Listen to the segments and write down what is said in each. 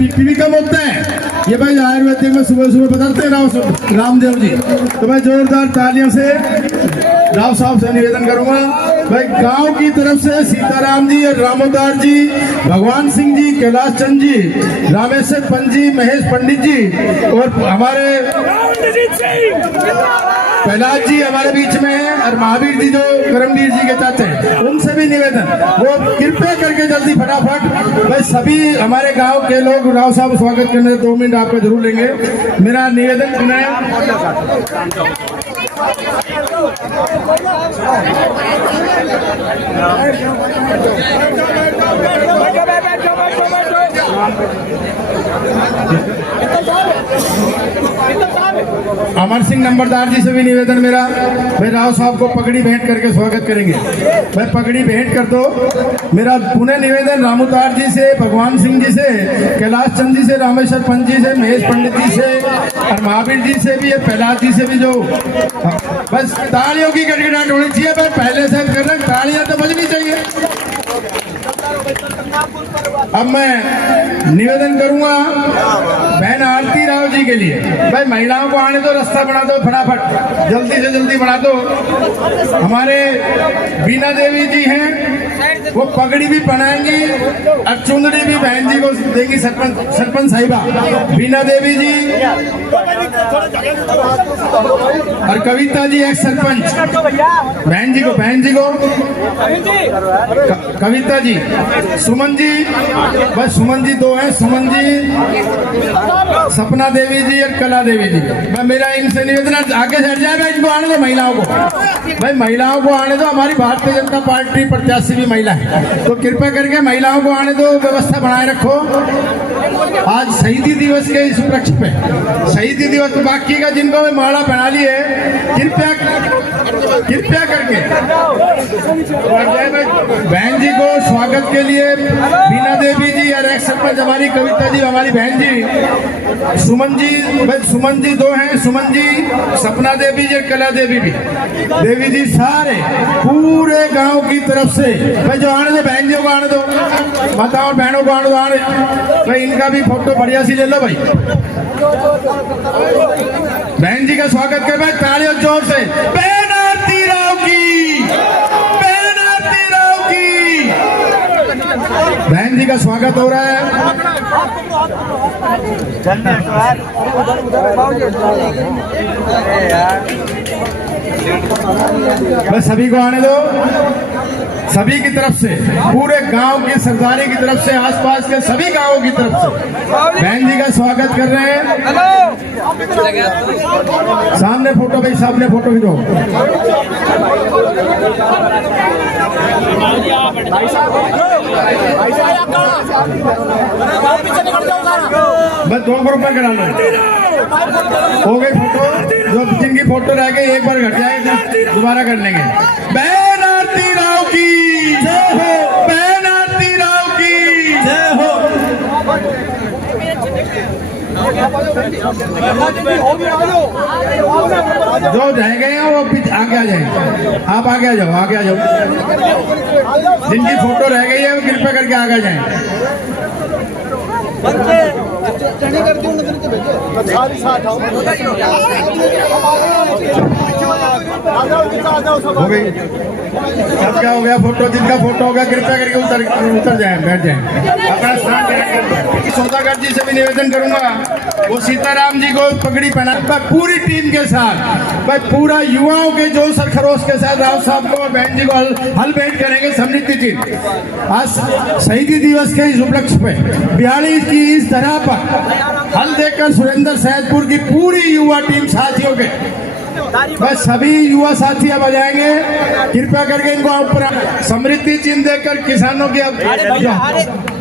BP भी कम होता है। ये भाई आयुर्वेदिक में सुबह सुबह बताते हैं रामदेव जी। तो मैं जोरदार तालियों से राव साहब से निवेदन करूंगा भाई, गांव की तरफ से सीताराम जी और रामोदार जी, भगवान सिंह जी, कैलाश चंद जी, रामेश्वर पंत जी, महेश पंडित जी और हमारे प्रहलाद जी हमारे बीच में है, और महावीर जी जो करमवीर जी के चाचे हैं, उनसे भी निवेदन वो कृपया करके जल्दी फटाफट भाई सभी हमारे गांव के लोग राव साहब स्वागत करने 2 मिनट आपका जरूर लेंगे। मेरा निवेदन सुनाए। अमर सिंह नंबरदार जी से भी निवेदन मेरा भाई, राव साहब को पगड़ी भेंट करके स्वागत करेंगे भाई, पगड़ी भेंट कर दो। मेरा पुनः निवेदन रामोदार जी से, भगवान सिंह जी से, कैलाश चंद जी से, रामेश्वर पंत जी से, महेश पंडित जी से और महावीर जी से भी, प्रहलाद जी से भी, जो बस तालियों की गड़गड़ाहट होनी चाहिए भाई, पहले से कर रहे तालियां तो बजनी चाहिए। अब मैं निवेदन करूंगा बहन आरती राव जी के लिए भाई, महिलाओं को आने दो, रास्ता बना दो फटाफट, जल्दी से जल्दी बना दो। हमारे बीना देवी जी हैं, वो पगड़ी भी पहनाएंगी और चुंदड़ी भी बहन जी को देंगी, सरपंच साहिबा बीना देवी जी और कविता जी एक सरपंच बहन जी को कविता जी, सुमन जी, बस सुमन जी 2 हैं, सुमन जी, सपना देवी जी और कला देवी जी। मैं मेरा इनसे निवेदन आगे हट जाए भाई, इनको आने दो महिलाओं को भाई, महिलाओं को आने दो। हमारी भारतीय जनता पार्टी प्रत्याशी भी महिला है, तो कृपया करके महिलाओं को आने दो, व्यवस्था बनाए रखो। आज शहीदी दिवस के इस उपलक्ष्य पे, शहीदी दिवस बाकी का जिनको भी माला पहना ली है, कृपया करके बहन जी को स्वागत के लिए बीना देवी जी और एक सरपंच हमारी कविता जी, हमारी बहन जी, सुमन जी, सुमन जी 2 हैं, सुमन जी, सपना देवी जी, कला देवी भी, देवी जी, सारे पूरे गांव की तरफ से भाई जो आने दो, बहन जी को आने दो, माताओं बहनों को आने दो, आने भाई, इनका भी फोटो बढ़िया सी ले लो भाई। बहन जी का स्वागत कर भाई, तालियों जोर से। बहन आरती राव की, बहन आरती राव की, बहन जी का स्वागत हो रहा है। बस सभी को आने दो, सभी की तरफ से, पूरे गांव की सरदारी की तरफ से, आसपास के सभी गांवों की तरफ से बहन जी का स्वागत कर रहे हैं। सामने फोटो भाई, सामने फोटो खींचो। बस 2 ग्रुप में कराना हो गई फोटो, जो जिनकी फोटो रह गई एक बार घट जाएगी, दोबारा कर लेंगे। बहन आरती राव की जय हो, बहन आरती राव की जय हो। जो रह गए हैं वो आगे आ जाए, आप आगे आ जाओ, आगे आ जाओ। जिनकी फोटो रह गई है वो कृपया करके आगे आ जाए। हो गई, अब क्या हो गया, फोटो जिनका फोटो होगा कृपया करके उतर जाए, बैठ जाए, अपना स्थान करें। सौदागर जी से भी निवेदन करूंगा वो सीताराम जी को पगड़ी पहना पूरी टीम के साथ भाई, पूरा युवाओं के जोश और खरोश के साथ राव साहब को और बहन जी को हल भेंट करेंगे। समृद्धि जी आज शहीदी दिवस के इस उपलक्ष्य पे 42 की इस तरह पर हल देकर सुरेंद्र सैदपुर की पूरी युवा टीम साथियों के बस सभी युवा साथी अब आ जाएंगे, कृपया करके इनको ऊपर समृद्धि चिन्ह देकर किसानों की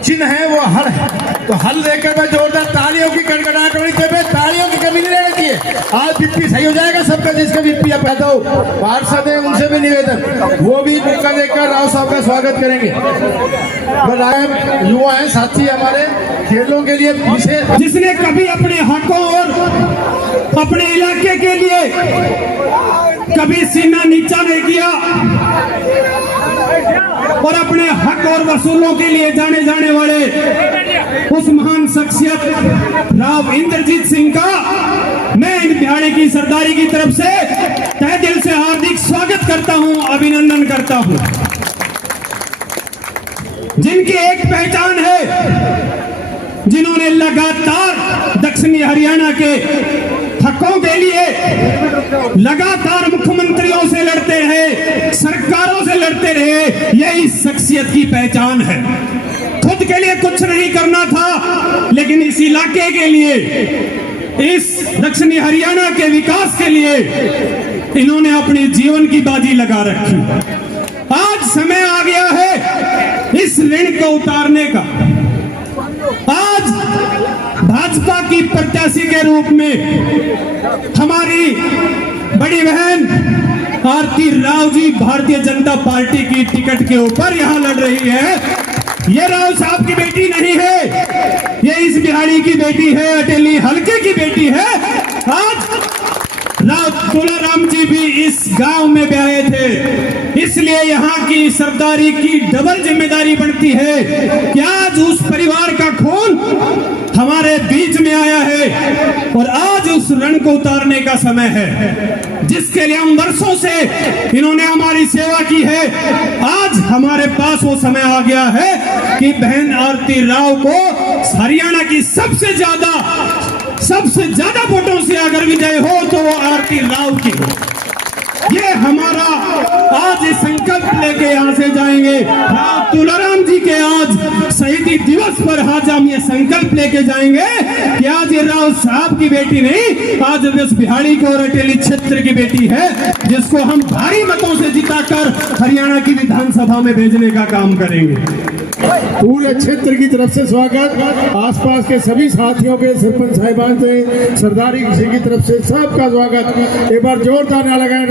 चिन्ह है वो हल है, तो हल देकर मैं जोरदार तालियों की गड़गड़ाहट होनी चाहिए, तालियों की कमी नहीं रहनी चाहिए। आज बीपी सही हो जाएगा सबका, जिसका बीपी पैदा हो, पार्षद है उनसे भी निवेदन, वो भी मौका देकर राव साहब का स्वागत करेंगे। युवा है साथी हमारे खेलों के लिए विशेष, जिसने कभी अपने हकों और अपने इलाके के लिए कभी सीना नीचा नहीं किया, और अपने हक और वसूलों के लिए जाने जाने वाले उस महान शख्सियत राव इंद्रजीत सिंह का मैं इन बिहाड़ी की सरदारी की तरफ से तहे दिल से हार्दिक स्वागत करता हूं, अभिनंदन करता हूं। जिनकी एक पहचान है, जिन्होंने लगातार दक्षिणी हरियाणा के हकों के लिए लगातार मुख्यमंत्रियों से लड़ते रहे, सरकारों से लड़ते रहे, यही शख्सियत की पहचान है। खुद के लिए कुछ नहीं करना था, लेकिन इस इलाके के लिए, इस दक्षिणी हरियाणा के विकास के लिए इन्होंने अपने जीवन की बाजी लगा रखी। आज समय आ गया है इस ऋण को उतारने का। आज भाजपा की प्रत्याशी के रूप में हमारी बड़ी बहन आरती राव जी भारतीय जनता पार्टी की टिकट के ऊपर यहां लड़ रही है। ये राव साहब की बेटी नहीं है, ये इस बिहाड़ी की बेटी है, अटेली हल्के की बेटी है। आज राव तुलाराम जी भी इस गांव में ब्याहे थे, इसलिए यहाँ की सरदारी की डबल जिम्मेदारी बनती है कि आज उस परिवार का खून हमारे बीच में आया है और आज उस रण को उतारने का समय है, जिसके लिए हम वर्षों से इन्होंने हमारी सेवा की है। आज हमारे पास वो समय आ गया है कि बहन आरती राव को हरियाणा की सबसे ज्यादा वोटों से अगर विजय हो तो वो आरती राव की हो। ये हमारा आज संकल्प लेके यहाँ से जाएंगे। राव तुलाराम जी के आज शहीदी दिवस पर आज हम ये संकल्प लेके जाएंगे कि आज ये राव साहब की बेटी नहीं, आज इस बिहाड़ी को और अटेली क्षेत्र की बेटी है, जिसको हम भारी मतों से जिताकर हरियाणा की विधानसभा में भेजने का काम करेंगे। पूरे क्षेत्र की तरफ से स्वागत, आसपास के सभी साथियों के, सरपंच साहिबान से, सरदारी किसी की तरफ से सबका स्वागत। एक बार जोरदार नारा लगाएं।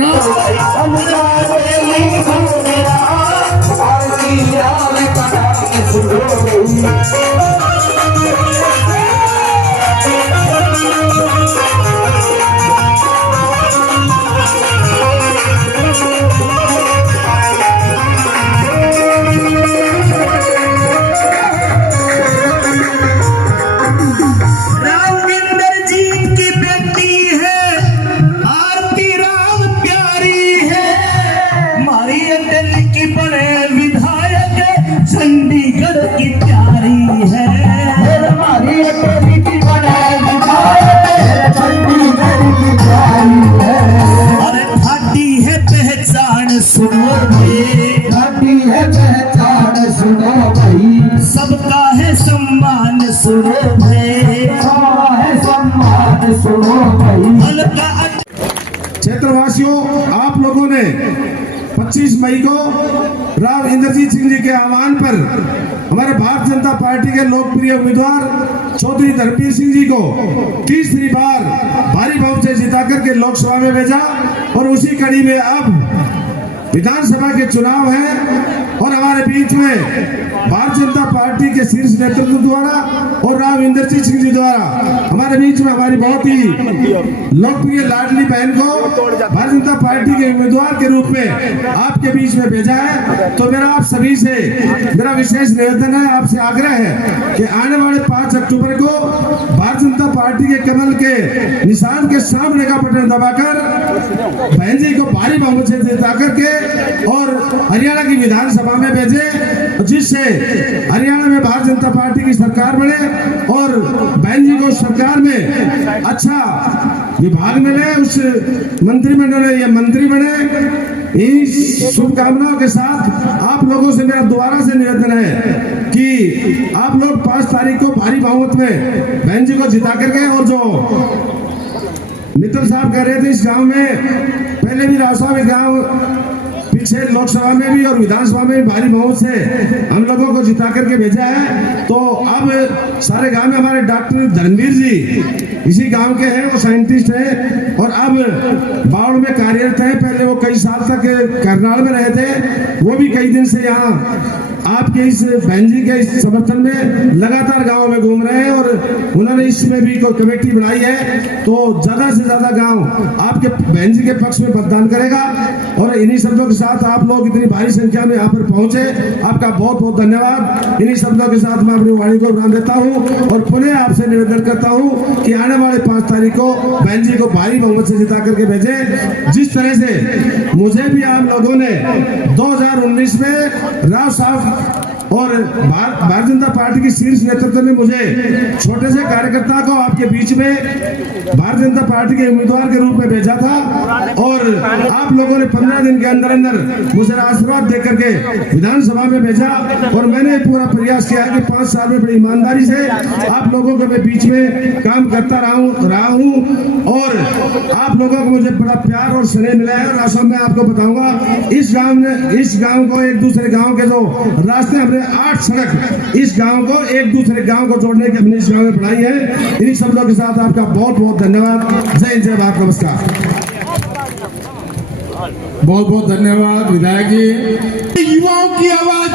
चंडीगढ़ की प्यारी है हमारी अटेली की चंडीगढ़ की प्यारी है। अरे ठाटी है पहचान सुनो भाई, ठाटी है पहचान सुनो भाई, सबका है सम्मान सुनो भाई, सबका है सम्मान सुनो भाई। क्षेत्रवासियों, आप लोगों ने 25 मई को राव इंद्रजीत सिंह जी के आह्वान पर हमारे भारतीय जनता पार्टी के लोकप्रिय उम्मीदवार चौधरी धर्मवीर सिंह जी को तीसरी बार भारी बहुमत से जिता करके लोकसभा में भेजा और उसी कड़ी में अब विधानसभा के चुनाव हैं और हमारे बीच में भारतीय जनता पार्टी के शीर्ष नेतृत्व द्वारा और राव इंद्रजीत सिंह जी द्वारा हमारे बीच में हमारी बहुत ही लोकप्रिय लाडली बहन को भारतीय जनता पार्टी के उम्मीदवार के रूप में आपके बीच में भेजा है। तो मेरा आप सभी से मेरा विशेष निवेदन है, आपसे आग्रह है कि आने वाले 5 अक्टूबर को भारतीय जनता पार्टी के कमल के निशान के सामने का बटन दबाकर बहन जी को भारी बहुमत से जिता करके और हरियाणा की विधानसभा में भेजे, जिससे हरियाणा में भारतीय जनता पार्टी की सरकार बने और बहन जी को सरकार में अच्छा विभाग मिले, उस मंत्रिमंडल में ये मंत्री बने। इस शुभकामनाओं के साथ आप लोगों से मेरा दोबारा से निवेदन है कि आप लोग 5 तारीख को भारी बहुमत में बहन जी को जिता करके, और जो मित्तल साहब कह रहे थे इस गांव में पहले भी राव साहब गांव पीछे लोकसभा में भी और विधानसभा में भी भारी बहुमत से हम लोगों को जिता करके भेजा है। तो अब सारे गांव में हमारे डॉक्टर धर्मवीर जी इसी गांव के हैं, वो साइंटिस्ट हैं और अब बावड़ में कार्यरत हैं। पहले वो कई साल तक करनाल में रहे थे, वो भी कई दिन से यहाँ आपके इस बहन जी के इस समर्थन में लगातार गांव में घूम रहे हैं और उन्होंने इसमें भी कोई कमेटी बनाई है, तो ज्यादा से ज्यादा गांव आपके बहन जी के पक्ष में मतदान करेगा। और इन्हीं शब्दों के साथ आप लोग इतनी भारी संख्या में यहाँ पर पहुंचे, आपका बहुत बहुत धन्यवाद। इन्हीं शब्दों के साथ मैं अपनी वाणी को विराम देता हूँ और पुनः आपसे निवेदन करता हूँ कि आने वाले 5 तारीख को बहन जी को भारी बहुमत से जिता करके भेजें। जिस तरह से मुझे भी आप लोगों ने 2019 में राव साहब और भारतीय जनता पार्टी की शीर्ष नेतृत्व ने मुझे छोटे से कार्यकर्ता को आपके बीच में भारतीय जनता पार्टी के उम्मीदवार के रूप में भेजा था और आप लोगों ने 15 दिन के अंदर अंदर मुझे आशीर्वाद देकर के विधानसभा में भेजा और मैंने पूरा प्रयास किया कि 5 साल में बड़ी ईमानदारी से आप लोगों के मैं बीच में काम करता रहा हूँ और आप लोगों को मुझे बड़ा प्यार और स्नेह मिला है। और आशा मैं आपको बताऊंगा इस गांव को एक दूसरे गांव के जो रास्ते हमने 8 सड़क इस गांव को एक दूसरे गांव को जोड़ने की हमने इस गांव में बढ़ाई है। इन्हीं शब्दों के साथ आपका बहुत बहुत धन्यवाद। जय हिंद, जय भारत, नमस्कार। बहुत बहुत धन्यवाद विधायक जी। युवाओं की आवाज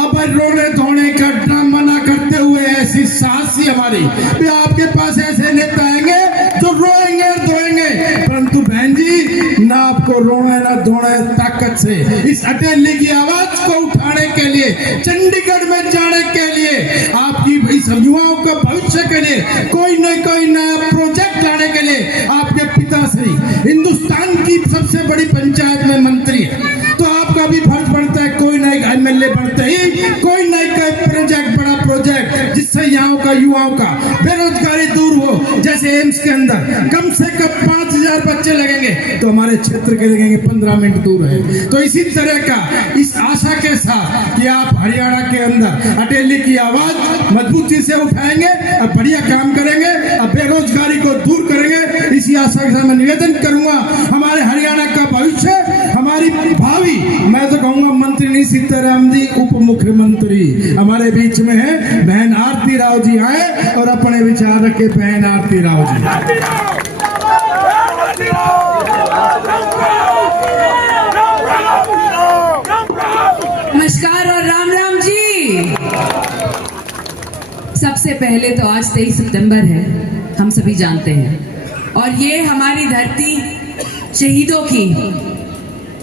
अब रोने धोने का ड्रामा ना करते हुए ऐसी साहसी हमारी भी आपके पास ऐसे नेता आएंगे जो रोएंगे और धोएंगे, परंतु बहन जी ना आपको रोना ना धोना ताकत से इस अटेली की आवाज को उठाने के लिए, चंडीगढ़ में जाने के लिए, आपकी इस युवाओं का भविष्य के लिए कोई नया प्रोजेक्ट लाने के लिए आपके पिताश्री हिंदुस्तान की सबसे बड़ी पंचायत में मंत्री है, तो आपका भी फर्ज बनता है कोई नई एमएलए बनते ही कोई नई प्रोजेक्ट, बड़ा प्रोजेक्ट जिससे यहाँ का युवाओं का बेरोजगारी दूर हो। जैसे एम्स के अंदर कम से कम 5000 बच्चे लगेंगे तो हमारे क्षेत्र के लगेंगे 15 मिनट दूर है। तो इसी तरह का इस आशा के साथ कि आप हरियाणा के अंदर अटेली की आवाज मजबूती से उठाएंगे और बढ़िया काम करेंगे और बेरोजगारी को दूर करेंगे, इसी आशा के साथ मैं निवेदन करूंगा हमारे हरियाणा का भविष्य, हमारी भावी, मैं तो कहूंगा मंत्री नहीं सीताराम जी, उप मुख्यमंत्री हमारे बीच में है बहन आरती राव जी आए और अपने विचार रखे। बहन आरती राव जी। नमस्कार और राम राम जी। सबसे पहले तो आज 23 सितंबर है, हम सभी जानते हैं, और ये हमारी धरती शहीदों की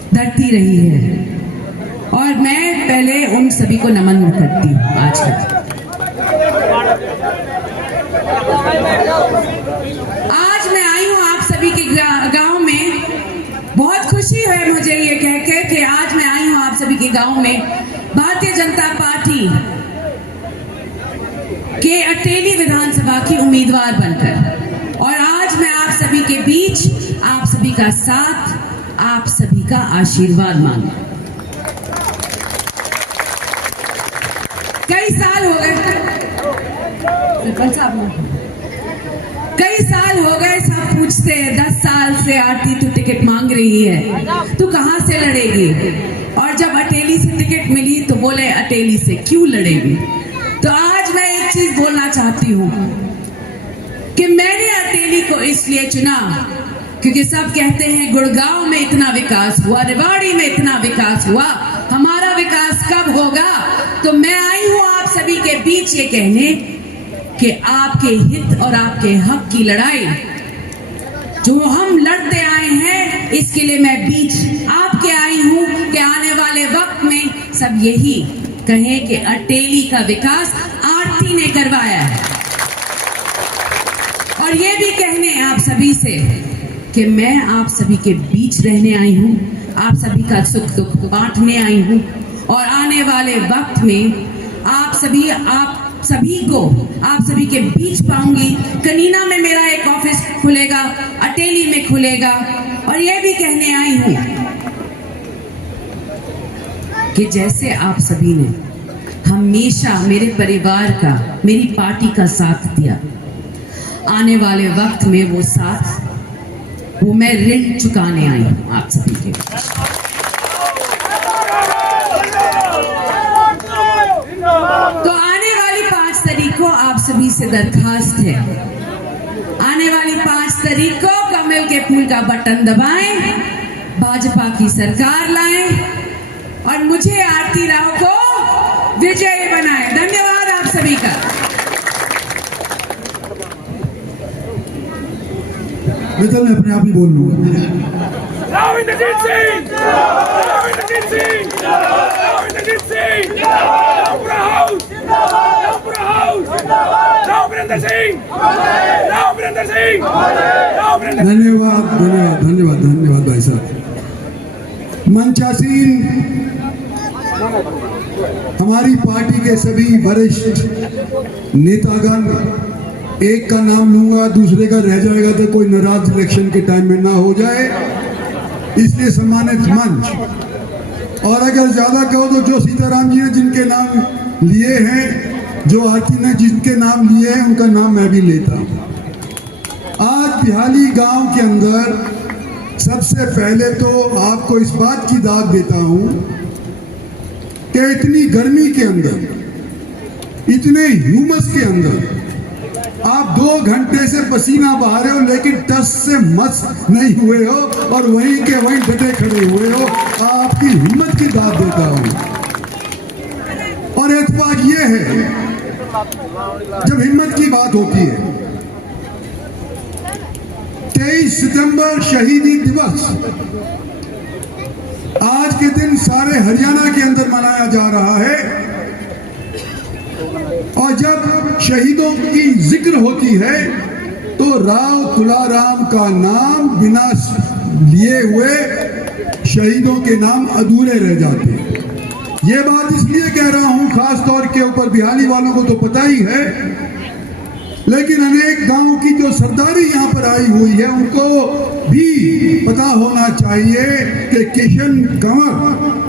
धरती रही है और मैं पहले उन सभी को नमन करती हूँ। आज मैं आई हूँ आप सभी के गांव में। बहुत खुशी है मुझे ये कहकर कि आज मैं आई हूँ आप सभी के गांव में भारतीय जनता पार्टी के अटेली विधानसभा की उम्मीदवार बनकर, और आज मैं आप सभी के बीच आप सभी का साथ, आप सभी का आशीर्वाद मांगू। कई साल हो गए, सब पूछते हैं 10 साल से आरती तू टिकट मांग रही है, तू कहां से लड़ेगी? और जब अटेली से टिकट मिली तो बोले अटेली से क्यों लड़ेगी? तो आज मैं एक चीज बोलना चाहती हूँ कि मैंने अटेली को इसलिए चुना क्योंकि सब कहते हैं गुड़गांव में इतना विकास हुआ, रेवाड़ी में इतना विकास हुआ, हमारा विकास कब होगा? तो मैं आई हूं आप सभी के बीच ये कहने कि आपके हित और आपके हक की लड़ाई जो हम लड़ते आए हैं, इसके लिए मैं बीच आपके आई हूं कि आने वाले वक्त में सब यही कहें कि अटेली का विकास आरती ने करवाया है। और ये भी कहने आप सभी से कि मैं आप सभी के बीच रहने आई हूँ, आप सभी का सुख दुख बांटने आई हूँ, और आने वाले वक्त में आप सभी के बीच पाऊंगी। कनीना में मेरा एक ऑफिस खुलेगा, अटेली में खुलेगा, और ये भी कहने आई हूँ कि जैसे आप सभी ने हमेशा मेरे परिवार का, मेरी पार्टी का साथ दिया, आने वाले वक्त में वो साथ, वो मैं ऋण चुकाने आई हूं आप सभी के। तो आने वाली 5 तारीख को आप सभी से दरखास्त है, आने वाली 5 तारीख को कमल के फूल का बटन दबाएं, भाजपा की सरकार लाएं, और मुझे आरती राव को विजयी बनाए। धन्यवाद आप सभी का। मैं तो अपने आप ही बोल लूंगा। Now Inderjeet Singh! Now Inderjeet Singh! Now Inderjeet Singh! Now Pura House! Now Pura House! Now Virender Singh! Now Virender Singh! Now Virender धन्यवाद धन्यवाद धन्यवाद धन्यवाद भाई साहब। मंचासीन हमारी पार्टी के सभी वरिष्ठ नेतागण, एक का नाम लूंगा दूसरे का रह जाएगा तो कोई नाराज इलेक्शन के टाइम में ना हो जाए, इसलिए सम्मानित मंच। और अगर ज्यादा कहो तो जो सीताराम जी ने जिनके नाम लिए हैं, जो आरती ने जिनके नाम लिए हैं, उनका नाम मैं भी लेता हूं। आज बिहाली गांव के अंदर सबसे पहले तो आपको इस बात की दाद देता हूं कि इतनी गर्मी के अंदर, इतने ह्यूमस के अंदर आप 2 घंटे से पसीना बहा रहे हो, लेकिन टस से मस नहीं हुए हो और वहीं के वहीं डटे खड़े हुए हो। आपकी हिम्मत की दाद देता हूं। और एतफाक ये है, जब हिम्मत की बात होती है, 23 सितंबर शहीदी दिवस आज के दिन सारे हरियाणा के अंदर मनाया जा रहा है। और जब शहीदों की जिक्र होती है तो राव तुलाराम का नाम बिना लिए हुए शहीदों के अधूरे रह जाते हैं। ये बात इसलिए कह रहा हूं, खास तौर के ऊपर बिहाली वालों को तो पता ही है, लेकिन अनेक गांव की जो सरदारी यहां पर आई हुई है उनको भी पता होना चाहिए कि किशन कंवर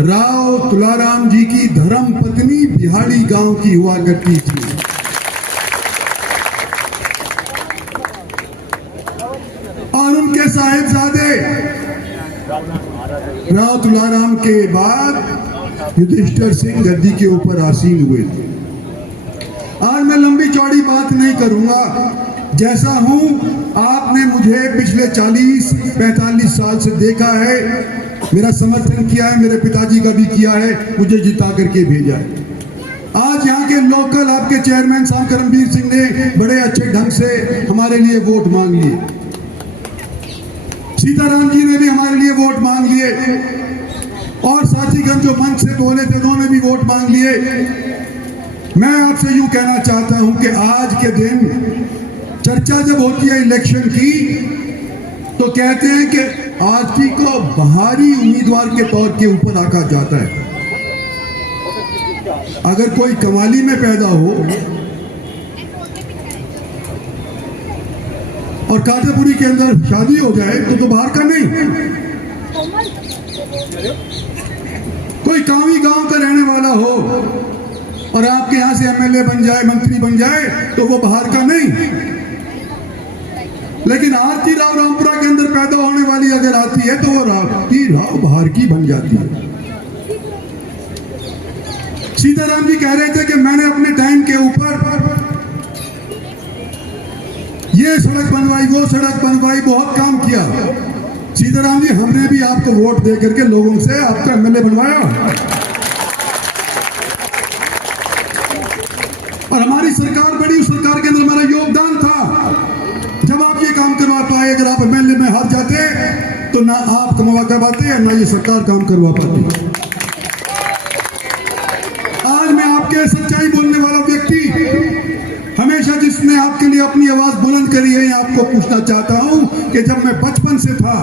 राव तुलाराम जी की धर्म पत्नी बिहाड़ी गांव की हुआ करती थी। और उनके साहिबजादे राव तुलाराम के बाद युधिष्ठिर सिंह गद्दी के ऊपर आसीन हुए थे। आज मैं लंबी चौड़ी बात नहीं करूंगा। जैसा हूं, आपने मुझे पिछले 40-45 साल से देखा है, मेरा समर्थन किया है, मेरे पिताजी का भी किया है, मुझे जिता करके भेजा है। आज यहाँ के लोकल आपके चेयरमैन साहब करमबीर सिंह ने बड़े अच्छे ढंग से हमारे लिए वोट मांग लिए, सीताराम जी ने भी हमारे लिए वोट मांग लिए, और साथीगण जो मंच से बोले थे उन्होंने भी वोट मांग लिए। मैं आपसे यूं कहना चाहता हूं कि आज के दिन चर्चा जब होती है इलेक्शन की, तो कहते हैं कि आरती को बाहरी उम्मीदवार के तौर के ऊपर रखा जाता है। अगर कोई कमाली में पैदा हो और काटेपुरी के अंदर शादी हो जाए तो बाहर का नहीं। कोई कावी गांव का रहने वाला हो और आपके यहां से एमएलए बन जाए, मंत्री बन जाए, तो वो बाहर का नहीं। लेकिन आरती राव रामपुरा के अंदर पैदा होने वाली अगर आती है तो वो आरती राव बाहर की बन जाती है। सीताराम जी कह रहे थे कि मैंने अपने टाइम के ऊपर ये सड़क बनवाई, वो सड़क बनवाई, बहुत काम किया। सीताराम जी, हमने भी आपको वोट दे करके लोगों से आपका एमएलए बनवाया, और हमारी सरकार बड़ी, उस सरकार के अंदर हमारा योगदान था। जब आप ये काम करवा पाए, अगर आप एमएलए में हार जाते तो ना आप कमवा करवाते ना ये सरकार काम करवा पाती। आज मैं आपके सच्चाई बोलने वाला व्यक्ति, हमेशा जिसने आपके लिए अपनी आवाज बुलंद करी है, आपको पूछना चाहता हूं कि जब मैं बचपन से था,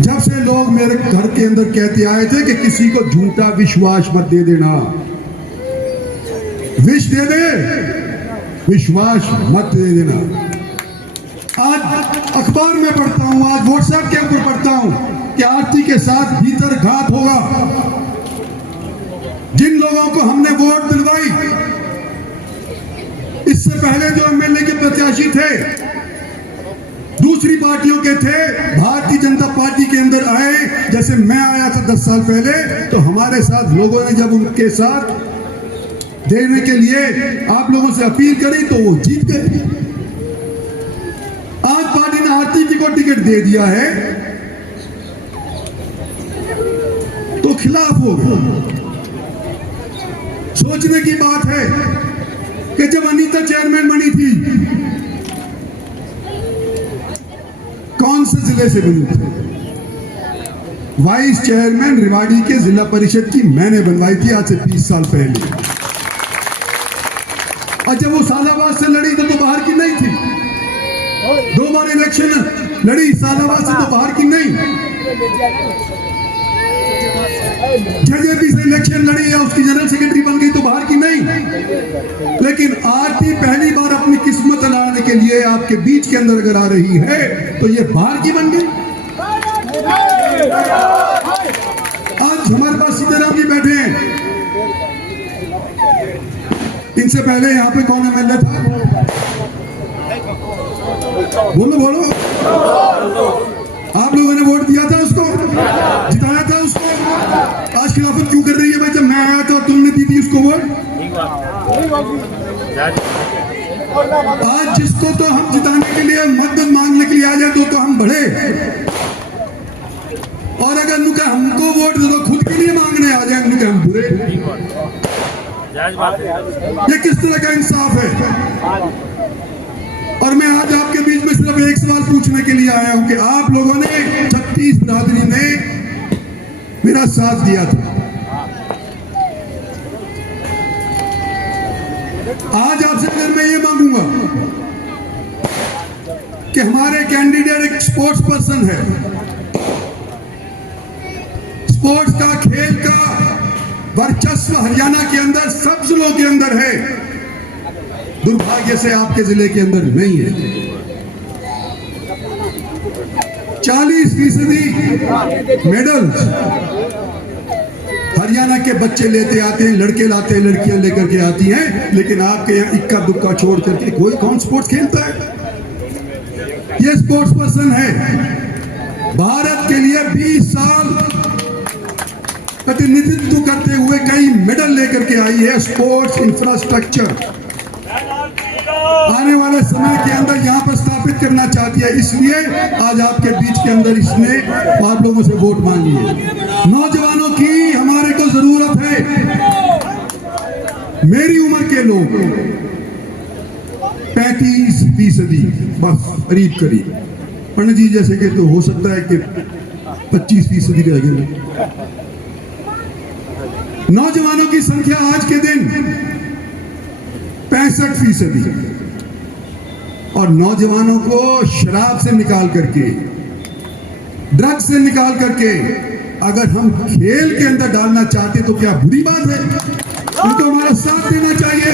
जब से लोग मेरे घर के अंदर कहते आए थे कि किसी को झूठा विश्वास मत दे देना, विष दे दे, विश्वास मत दे देना। आज अखबार में पढ़ता हूं, आज व्हाट्सएप के ऊपर पढ़ता हूं कि आरती के साथ भीतर घात होगा। जिन लोगों को हमने वोट दिलवाई, इससे पहले जो एमएलए के प्रत्याशी थे दूसरी पार्टियों के थे, भारतीय जनता पार्टी के अंदर आए। जैसे मैं आया था 10 साल पहले, तो हमारे साथ लोगों ने जब उनके साथ देने के लिए आप लोगों से अपील करी तो वो जीत गए। आज पार्टी ने आरती जी को टिकट दे दिया है। खिलाफ हो गए। सोचने की बात है कि जब अनीता चेयरमैन बनी थी, कौन से जिले से बनी थी? वाइस चेयरमैन रेवाड़ी के जिला परिषद की मैंने बनवाई थी आज से 20 साल पहले। और जब वो सालाबाद से लड़ी तो बाहर की नहीं थी। 2 बार इलेक्शन लड़ी सालाबाद से, तो बाहर की नहीं। जेजेपी से इलेक्शन लड़ी या उसकी जनरल सेक्रेटरी बन गई तो बाहर की नहीं। लेकिन आरती पहली बार अपनी किस्मत लड़ाने के लिए आपके बीच के अंदर अगर आ रही है तो ये बाहर की बन गई। आज हमारे पास सीताराम जी बैठे हैं। इनसे पहले यहाँ पे कौन एमएलए था? बोलो बोलो। आप लोगों ने वोट दिया था उसको, जिताया था उसको। आज खिलाफत क्यों कर रही है भाई? जब मैं आया था और तुमने दी थी उसको वोट। आज जिसको तो हम जिताने के लिए मदद मांगने के लिए आ जाए तो हम बढ़े, और अगर नुका हमको वोट दे दो खुद के लिए मांगने आ जाए नुका हम बुरे। ये किस तरह का इंसाफ है? और मैं आज आपके बीच में सिर्फ एक सवाल पूछने के लिए आया हूं कि आप लोगों ने 36 बिरादरी ने मेरा साथ दिया था। आज आपसे अगर मैं ये मांगूंगा कि हमारे कैंडिडेट एक स्पोर्ट्स पर्सन है, स्पोर्ट्स का, खेल का वर्चस्व हरियाणा के अंदर सब जिलों के अंदर है, दुर्भाग्य से आपके जिले के अंदर नहीं है। 40% मेडल हरियाणा के बच्चे लेते आते हैं, लड़के लाते हैं, लड़कियां लेकर के आती हैं, लेकिन आपके यहाँ इक्का दुक्का छोड़ करके कोई कौन स्पोर्ट्स खेलता है? ये स्पोर्ट्स पर्सन है, भारत के लिए 20 साल प्रतिनिधित्व करते हुए कई मेडल लेकर के आई है। स्पोर्ट्स इंफ्रास्ट्रक्चर आने वाले समय के अंदर यहाँ पर स्थापित करना चाहती है, इसलिए आज आपके बीच के अंदर इसने आप लोगों से वोट मांगी है। नौजवानों की हमारे को जरूरत है। मेरी उम्र के लोग 35% बस करीब करीब, पंडित जी जैसे कि तो हो सकता है कि 25% रह गए। नौजवानों की संख्या आज के दिन 65%, और नौजवानों को शराब से निकाल करके, ड्रग्स से निकाल करके अगर हम खेल के अंदर डालना चाहते तो क्या बुरी बात है? उनको हमारा साथ देना चाहिए।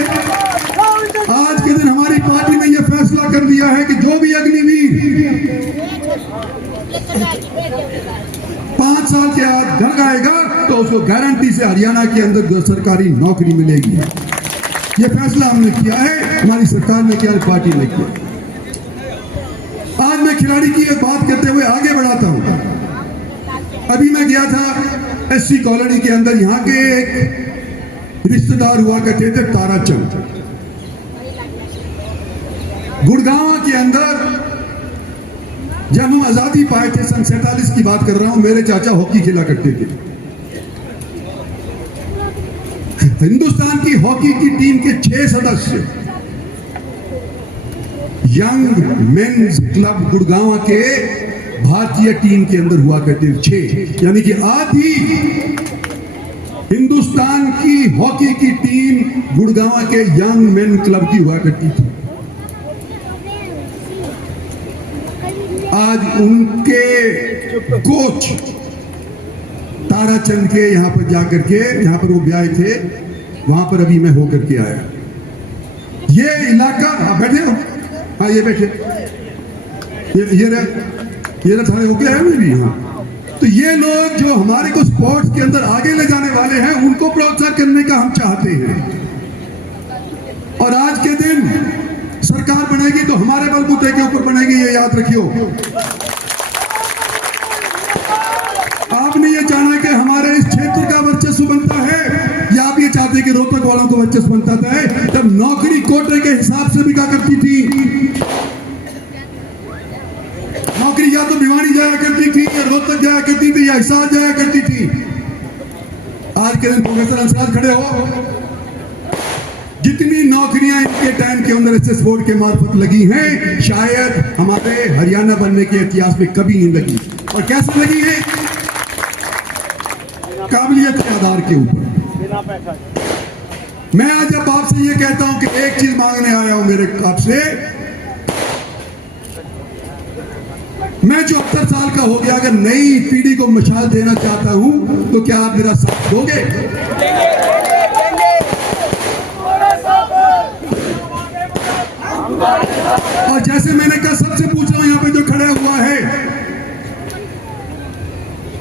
आज के दिन हमारी पार्टी ने यह फैसला कर दिया है कि जो भी अग्निवीर 5 साल के बाद घर आएगा तो उसको गारंटी से हरियाणा के अंदर सरकारी नौकरी मिलेगी। ये फैसला हमने किया है, हमारी सरकार ने किया, पार्टी ने किया। आज मैं खिलाड़ी की एक बात करते हुए आगे बढ़ाता हूं। अभी मैं गया था एससी कॉलोनी के अंदर, यहां के एक रिश्तेदार हुआ करते थे ताराचंद। गुड़गांव के अंदर जब हम आजादी पाए थे, सन 47 की बात कर रहा हूं, मेरे चाचा हॉकी खेला करते थे। हिंदुस्तान की हॉकी की टीम के 6 सदस्य यंग मेंस क्लब गुड़गांव के भारतीय टीम के अंदर हुआ करते थे। 6 यानी कि आधी हिंदुस्तान की हॉकी की टीम गुड़गांव के यंग मेन क्लब की हुआ करती थी। आज उनके कोच ताराचंद के यहां पर जाकर के, यहां पर वो ब्याह थे, वहां पर अभी मैं होकर के आया। ये इलाका, बैठे हो? हाँ ये बैठे, ये थाने होके आए भी। हाँ, तो ये लोग जो हमारे को स्पोर्ट्स के अंदर आगे ले जाने वाले हैं, उनको प्रोत्साहन करने का हम चाहते हैं। और आज के दिन सरकार बनेगी तो हमारे बलबूते के ऊपर बनेगी, ये याद रखियो। आपने ये जाना कि हमारे इस क्षेत्र का वर्चस्व बनता है, या आप ये चाहते कि रोहतक वालों को वर्चस्व बनता है? तब नौकरी कोटे के हिसाब से बिका करती थी। नौकरी या तो भिवानी जाया करती थी, या रोहतक जाया करती थी, या हिसार जाया करती थी। आज के दिन प्रोफेसर अंशराज खड़े हो, जितनी नौकरियां इनके टाइम के अंदर एसएस बोर्ड के मार्फत लगी हैं, शायद हमारे हरियाणा बनने के इतिहास में कभी नहीं लगी। और कैसे लगी है? काबिलियत के आधार के ऊपर। मैं आज जब आपसे ये कहता हूं कि एक चीज मांगने आया हूं मेरे आपसे, मैं 74 साल का हो गया, अगर नई पीढ़ी को मशाल देना चाहता हूं तो क्या आप मेरा साथ दोगे? और जैसे मैंने कहा, सबसे पूछ रहा हूं यहां पे जो खड़ा हुआ है,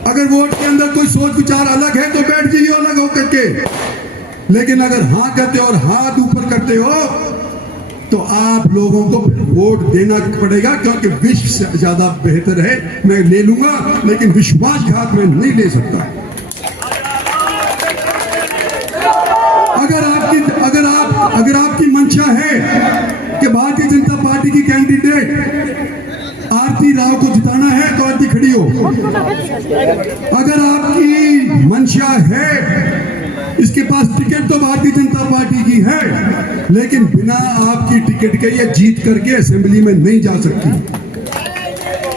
अगर वोट के अंदर कोई सोच विचार अलग है तो बैठ जाइए अलग होकर के, लेकिन अगर हाँ कहते हो और हाथ ऊपर करते हो तो आप लोगों को वोट देना पड़ेगा, क्योंकि विश्व से ज्यादा बेहतर है। मैं ले लूंगा लेकिन विश्वासघात में नहीं ले सकता। अगर आपकी मंशा है कि भारतीय जनता पार्टी की कैंडिडेट आरती राव को जिताना है तो आरती खड़ी हो। अगर आपकी मंशा है, इसके पास टिकट तो भारतीय जनता पार्टी की है, लेकिन बिना आपकी टिकट के ये जीत करके असेंबली में नहीं जा सकती।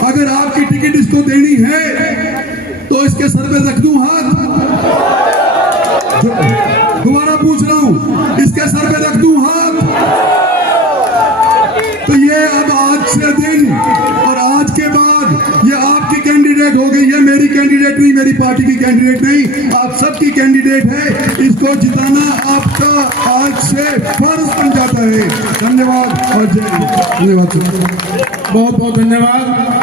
अगर आपकी टिकट इसको देनी है तो इसके सर पे रख दूं हाथ? दोबारा पूछ रहा हूं, इसके सर पे रख दूं हाथ? तो ये अब आज से दिन और आज के बाद ये आपकी कैंडिडेट हो गई है, मेरी कैंडिडेट नहीं, मेरी पार्टी की कैंडिडेट नहीं, आप सबकी कैंडिडेट है। इसको जिताना आपका आज से फर्ज बन जाता है। धन्यवाद और जय हिंद। धन्यवाद, बहुत बहुत धन्यवाद।